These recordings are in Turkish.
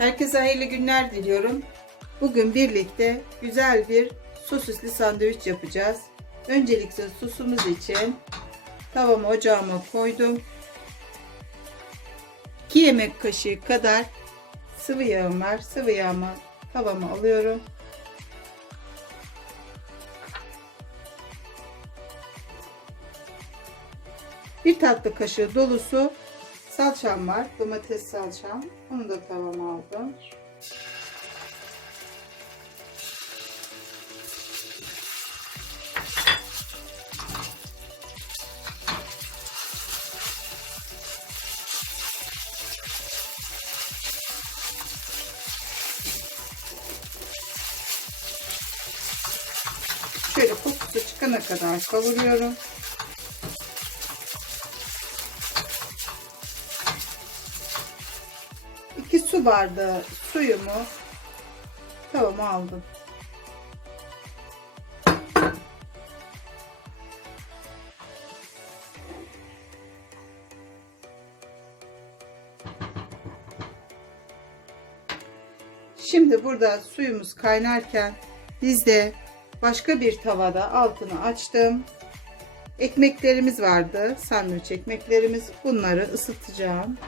Herkese hayırlı günler diliyorum. Bugün birlikte güzel bir sosisli sandviç yapacağız. Öncelikle sosumuz için tavamı ocağıma koydum. 2 yemek kaşığı kadar sıvı yağım var. Sıvı yağımı tavama alıyorum. Bir tatlı kaşığı dolusu salçam var. Domates salçam. Onu da tavama aldım. Şöyle kokusu çıkana kadar kavuruyorum. Su bardağı suyumu tavama aldım. Şimdi burada suyumuz kaynarken biz de başka bir tavada altını açtım. Ekmeklerimiz vardı. Sandviç ekmeklerimiz. Bunları ısıtacağım.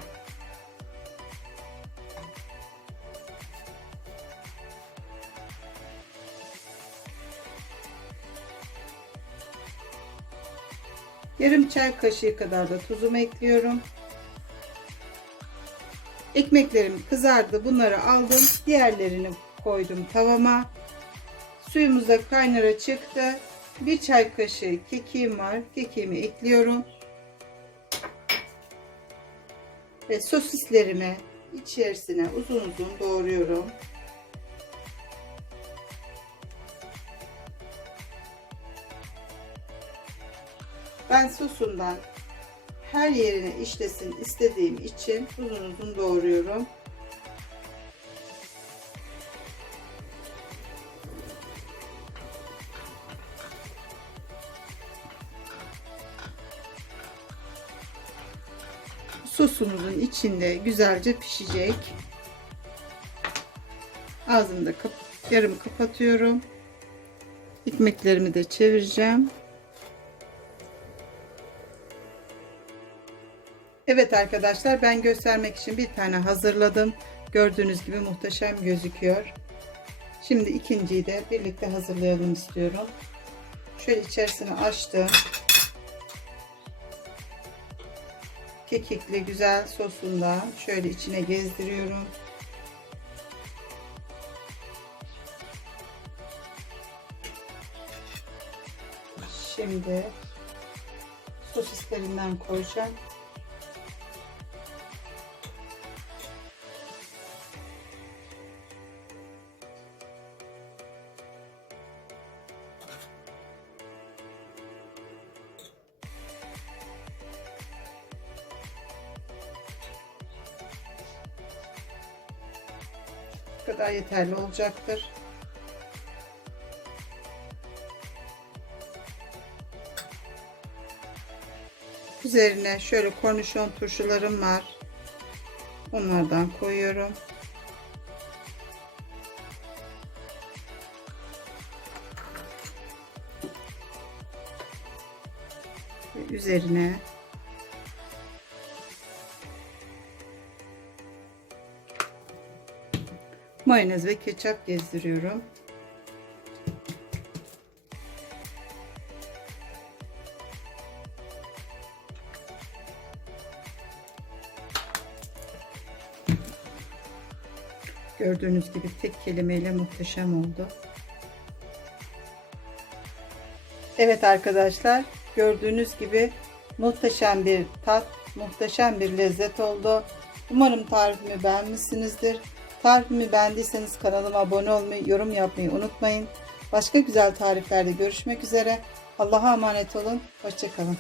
Yarım çay kaşığı kadar da tuzumu ekliyorum. Ekmeklerim kızardı. Bunları aldım. Diğerlerini koydum tavama. Suyumuz da kaynara çıktı. Bir çay kaşığı kekiğim var. Kekiğimi ekliyorum. Ve sosislerimi içerisine uzun uzun doğruyorum. Ben sosundan her yerine işlesin istediğim için uzun uzun doğruyorum. Sosumuzun içinde güzelce pişecek. Ağzını da kap yarım kapatıyorum. Ekmeklerimi de çevireceğim. Evet arkadaşlar ben göstermek için bir tane hazırladım. Gördüğünüz gibi muhteşem gözüküyor. Şimdi ikinciyi de birlikte hazırlayalım istiyorum. Şöyle içerisini açtım. Kekikli güzel sosunda şöyle içine gezdiriyorum. Şimdi sosislerinden koyacağım. Kadar yeterli olacaktır. Üzerine şöyle kornişon turşularım var. Onlardan koyuyorum. Ve üzerine mayonez ve ketçap gezdiriyorum. Gördüğünüz gibi tek kelimeyle muhteşem oldu. Evet arkadaşlar gördüğünüz gibi muhteşem bir tat, muhteşem bir lezzet oldu. Umarım tarifimi beğenmişsinizdir. Tarifimi beğendiyseniz kanalıma abone olmayı, yorum yapmayı unutmayın. Başka güzel tariflerde görüşmek üzere. Allah'a emanet olun. Hoşçakalın.